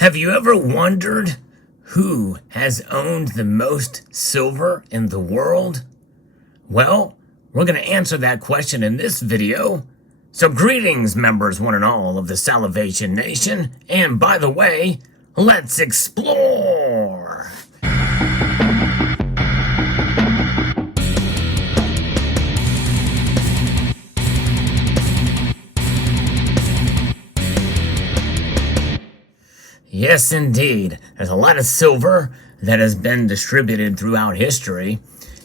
Have you ever wondered who has owned the most silver in the world? Well, we're going to answer that question in this video. So greetings, members one and all of the Salivation Nation. And by the way, let's explore. Yes, indeed. There's a lot of silver that has been distributed throughout history.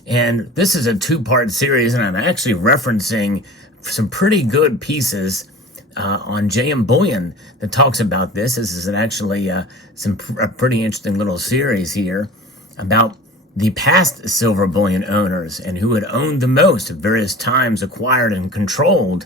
And this is a two-part series, and I'm actually referencing some pretty good pieces on Bullion that talks about this. This is actually a pretty interesting little series here about the past silver bullion owners and who had owned the most at various times, acquired and controlled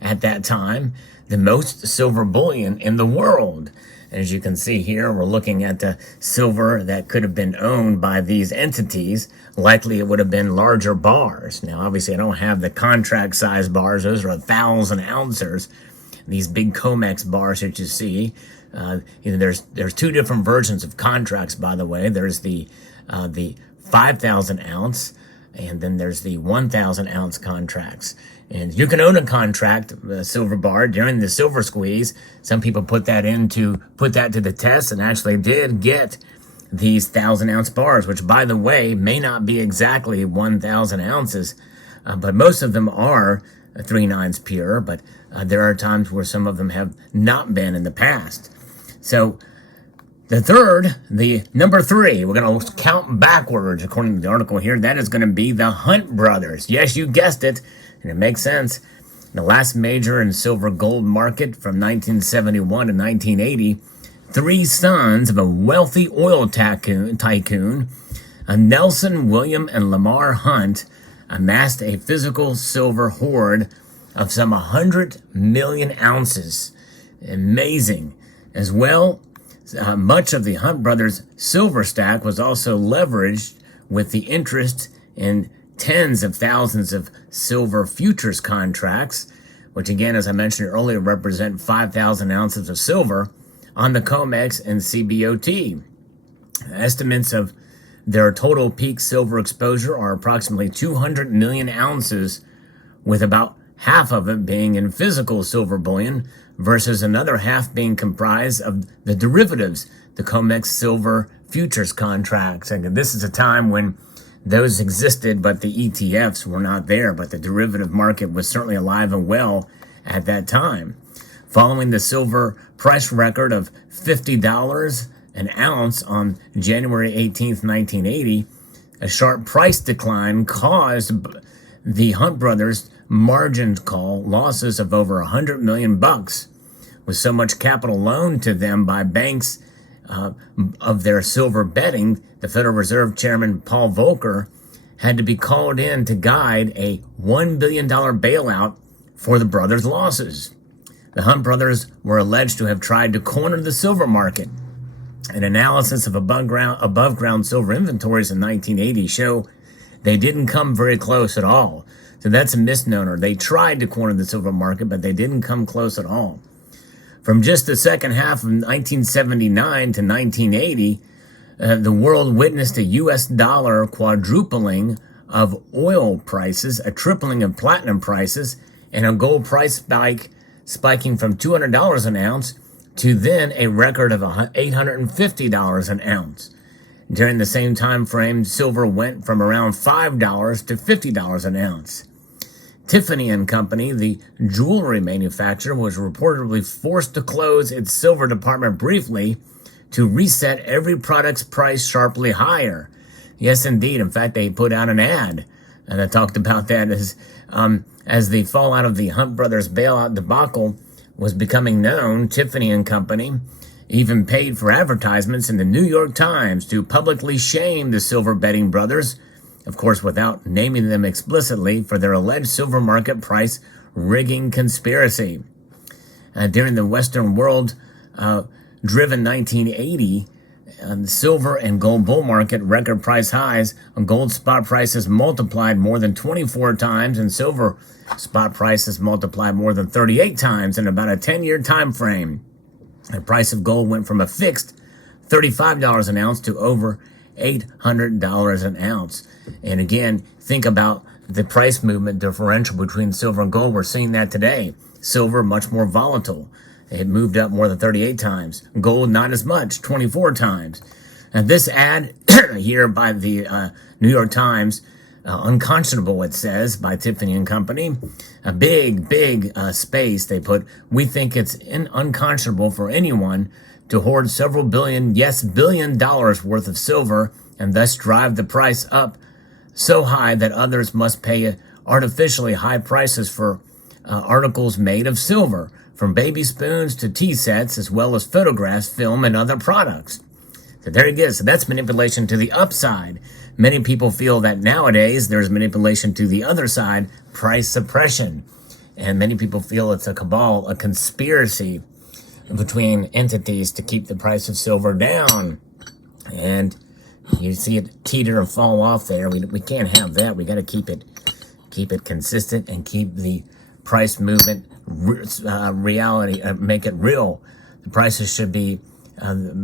at that time the most silver bullion in the world. As you can see here, we're looking at the silver that could have been owned by these entities. Likely it would have been larger bars. Now, obviously, I don't have the contract size bars. Those are 1,000 ounces. These big COMEX bars that you see. There's two different versions of contracts, by the way. There's the 5,000 ounce, and then there's the 1,000 ounce contracts. And you can own a contract, a silver bar, during the silver squeeze. Some people put that to the test and actually did get these 1,000 ounce bars, which, by the way, may not be exactly 1,000 ounces, but most of them are 3/9 pure, but there are times where some of them have not been in the past. So the number three, we're going to count backwards according to the article here. That is going to be the Hunt brothers. Yes, you guessed it. And it makes sense. The last major and silver gold market from 1971 to 1980, three sons of a wealthy oil tycoon, Nelson, William, and Lamar Hunt, amassed a physical silver hoard of some 100 million ounces. Amazing. As well, much of the Hunt brothers' silver stack was also leveraged with the interest in tens of thousands of silver futures contracts, which again, as I mentioned earlier, represent 5,000 ounces of silver on the COMEX and CBOT. Estimates of their total peak silver exposure are approximately 200 million ounces, with about half of it being in physical silver bullion versus another half being comprised of the derivatives, the COMEX silver futures contracts. And this is a time when those existed, but the ETFs were not there, but the derivative market was certainly alive and well at that time. Following the silver price record of $50 an ounce on January 18th, 1980, a sharp price decline caused the Hunt brothers margin call losses of over $100 million, with so much capital loaned to them by banks of their silver betting. The Federal Reserve Chairman Paul Volcker had to be called in to guide a $1 billion bailout for the brothers' losses. The Hunt brothers were alleged to have tried to corner the silver market. An analysis of above ground silver inventories in 1980 show they didn't come very close at all. So that's a misnomer. They tried to corner the silver market, but they didn't come close at all. From just the second half of 1979 to 1980, the world witnessed a U.S. dollar quadrupling of oil prices, a tripling of platinum prices, and a gold price spiking from $200 an ounce to then a record of $850 an ounce. During the same time frame, silver went from around $5 to $50 an ounce. Tiffany & Company, the jewelry manufacturer, was reportedly forced to close its silver department briefly to reset every product's price sharply higher. Yes, indeed. In fact, they put out an ad, and I talked about that as the fallout of the Hunt brothers bailout debacle was becoming known. Tiffany & Company even paid for advertisements in the New York Times to publicly shame the silver betting brothers, of course, without naming them explicitly, for their alleged silver market price rigging conspiracy. During the Western world driven 1980, the silver and gold bull market record price highs. Gold spot prices multiplied more than 24 times, and silver spot prices multiplied more than 38 times in about a 10-year time frame. The price of gold went from a fixed $35 an ounce to over $800 an ounce. And again, think about the price movement differential between silver and gold. We're seeing that today. Silver, much more volatile. It moved up more than 38 times. Gold, not as much, 24 times. And this ad here by the New York Times, unconscionable, it says, by Tiffany and Company. A big space they put. We think it's unconscionable for anyone to hoard several billion, yes, $1 billion worth of silver and thus drive the price up so high that others must pay artificially high prices for articles made of silver, from baby spoons to tea sets, as well as photographs, film, and other products. So there it is. So that's manipulation to the upside. Many people feel that nowadays there's manipulation to the other side, price suppression. And many people feel it's a cabal, a conspiracy between entities to keep the price of silver down. And you see it teeter and fall off there. We can't have that. We got to keep it consistent and keep the price movement reality, make it real. The prices should be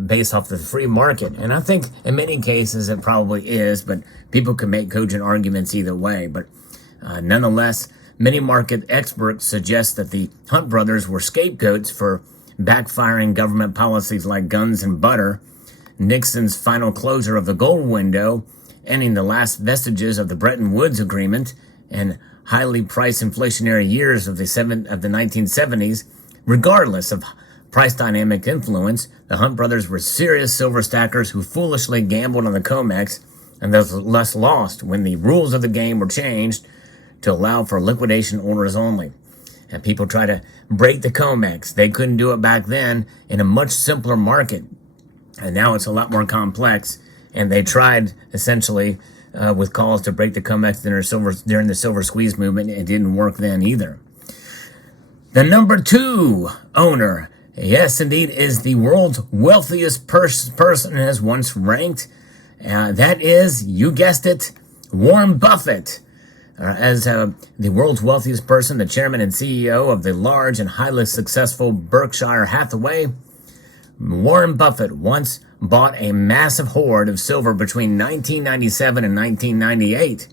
based off the free market. And I think in many cases it probably is, but people can make cogent arguments either way. But nonetheless, many market experts suggest that the Hunt brothers were scapegoats for backfiring government policies like guns and butter, Nixon's final closure of the gold window, ending the last vestiges of the Bretton Woods Agreement, and highly price inflationary years of the 1970s. Regardless of price dynamic influence, the Hunt brothers were serious silver stackers who foolishly gambled on the COMEX and thus lost when the rules of the game were changed to allow for liquidation orders only. And people try to break the COMEX. They couldn't do it back then in a much simpler market. And now it's a lot more complex. And they tried, essentially, with calls to break the COMEX during the silver squeeze movement. It didn't work then either. The number 2 owner, yes, indeed, is the world's wealthiest person as once ranked. That is, you guessed it, Warren Buffett. As the world's wealthiest person, the chairman and CEO of the large and highly successful Berkshire Hathaway, Warren Buffett once bought a massive hoard of silver between 1997 and 1998.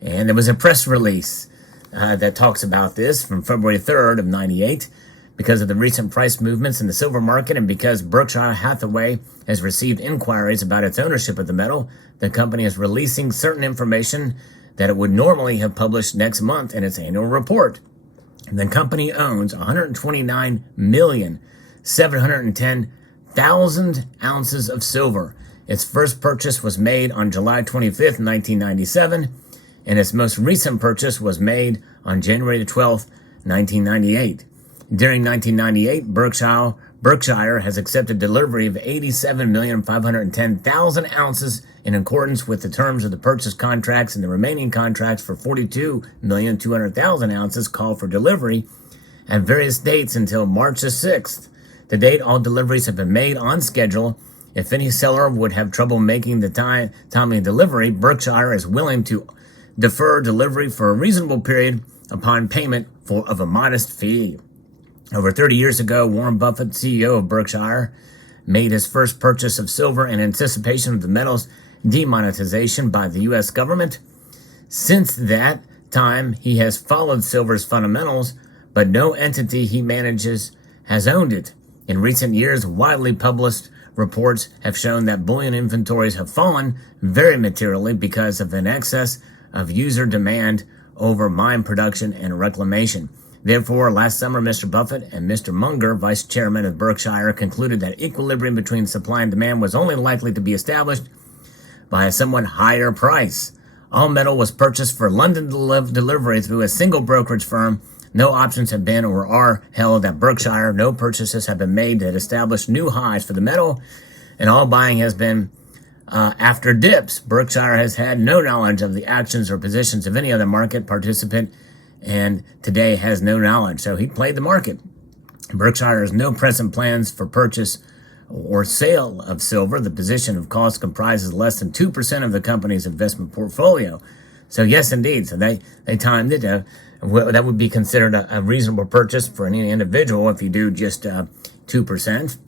And there was a press release that talks about this from February 3rd of 98. Because of the recent price movements in the silver market and because Berkshire Hathaway has received inquiries about its ownership of the metal, the company is releasing certain information that it would normally have published next month in its annual report. The company owns 129,710,000 ounces of silver. Its first purchase was made on July 25th, 1997, and its most recent purchase was made on January 12th, 1998. During 1998, Berkshire has accepted delivery of 87,510,000 ounces in accordance with the terms of the purchase contracts, and the remaining contracts for 42,200,000 ounces call for delivery at various dates until March the 6th. To date, all deliveries have been made on schedule. If any seller would have trouble making the timely delivery, Berkshire is willing to defer delivery for a reasonable period upon payment of a modest fee. Over 30 years ago, Warren Buffett, CEO of Berkshire, made his first purchase of silver in anticipation of the metal's demonetization by the U.S. government. Since that time, he has followed silver's fundamentals, but no entity he manages has owned it. In recent years, widely published reports have shown that bullion inventories have fallen very materially because of an excess of user demand over mine production and reclamation. Therefore, last summer, Mr. Buffett and Mr. Munger, vice chairman of Berkshire, concluded that equilibrium between supply and demand was only likely to be established by a somewhat higher price. All metal was purchased for London delivery through a single brokerage firm. No options have been or are held at Berkshire. No purchases have been made that establish new highs for the metal, and all buying has been after dips. Berkshire has had no knowledge of the actions or positions of any other market participant, and today has no knowledge. So he played the market. Berkshire has no present plans for purchase or sale of silver. The position of cost comprises less than 2% of the company's investment portfolio. So yes, indeed. So they timed it. That would be considered a reasonable purchase for any individual if you do just 2%.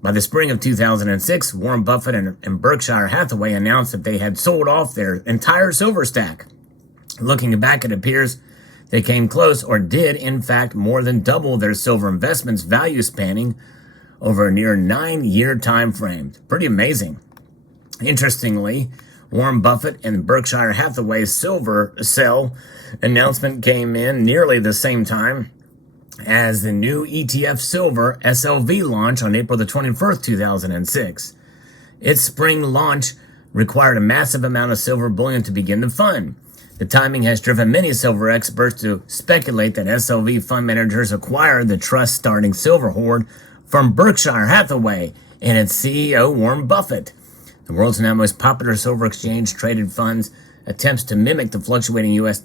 By the spring of 2006, Warren Buffett and Berkshire Hathaway announced that they had sold off their entire silver stack. Looking back, it appears they came close, or did, in fact, more than double their silver investments value, spanning over a near 9-year time frame. Pretty amazing. Interestingly, Warren Buffett and Berkshire Hathaway's silver sell announcement came in nearly the same time as the new ETF Silver SLV launch on April the 21st, 2006. Its spring launch required a massive amount of silver bullion to begin the fund. The timing has driven many silver experts to speculate that SLV fund managers acquired the trust starting silver hoard from Berkshire Hathaway and its CEO Warren Buffett. The world's now most popular silver exchange traded funds attempts to mimic the fluctuating U.S.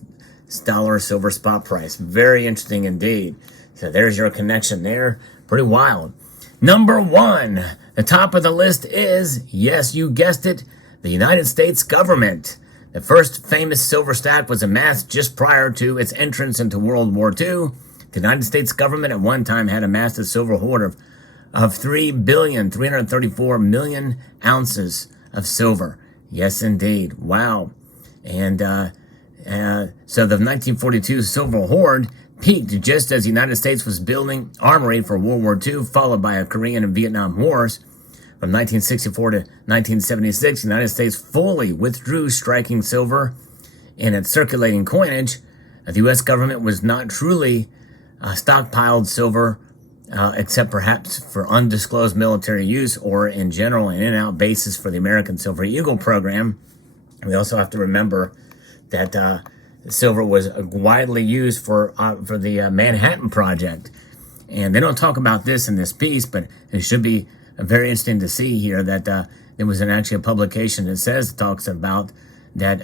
dollar silver spot price. Very interesting indeed. So there's your connection there. Pretty wild. Number 1, the top of the list is, yes, you guessed it, the United States government. The first famous silver stack was amassed just prior to its entrance into World War II. The United States government at one time had amassed a silver hoard of 3,334,000,000 ounces of silver. Yes, indeed. Wow. And so the 1942 silver hoard peaked just as the United States was building armory for World War II, followed by a Korean and Vietnam Wars. From 1964 to 1976, the United States fully withdrew striking silver in its circulating coinage. The U.S. government was not truly stockpiled silver, except perhaps for undisclosed military use or in general an in-and-out basis for the American Silver Eagle program. We also have to remember that silver was widely used for the Manhattan Project. And they don't talk about this in this piece, but it should be very interesting to see here that there was actually a publication that talks about that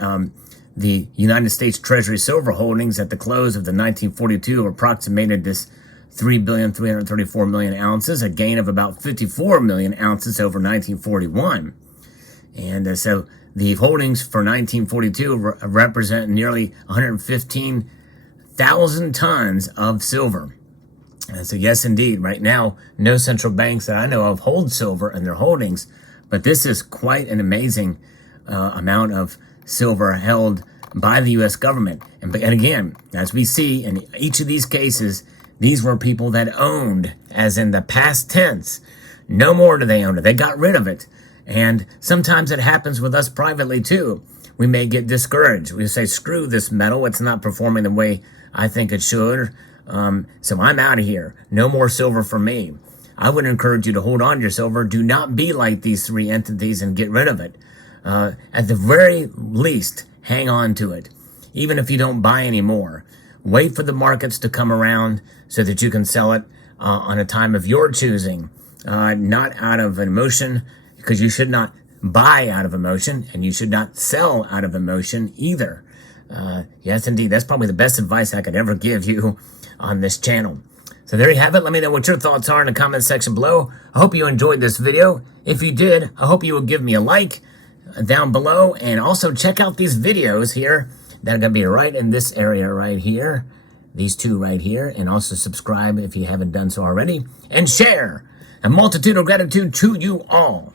the United States Treasury silver holdings at the close of the 1942 approximated this 3,334,000,000 ounces, a gain of about 54 million ounces over 1941. And so the holdings for 1942 represent nearly 115,000 tons of silver. And so yes, indeed, right now, no central banks that I know of hold silver in their holdings, but this is quite an amazing amount of silver held by the U.S. government. And again, as we see in each of these cases, these were people that owned, as in the past tense. No more do they own it. They got rid of it. And sometimes it happens with us privately too. We may get discouraged. We say, screw this metal. It's not performing the way I think it should. So I'm out of here. No more silver for me. I would encourage you to hold on to your silver. Do not be like these three entities and get rid of it. At the very least, hang on to it. Even if you don't buy any more. Wait for the markets to come around so that you can sell it on a time of your choosing. Not out of emotion, because you should not buy out of emotion, and you should not sell out of emotion either. Yes, indeed. That's probably the best advice I could ever give you on this channel. So there you have it. Let me know what your thoughts are in the comment section below. I hope you enjoyed this video. If you did, I hope you will give me a like down below, and also check out these videos here that are going to be right in this area right here. These two right here. And also subscribe if you haven't done so already. And share. A multitude of gratitude to you all.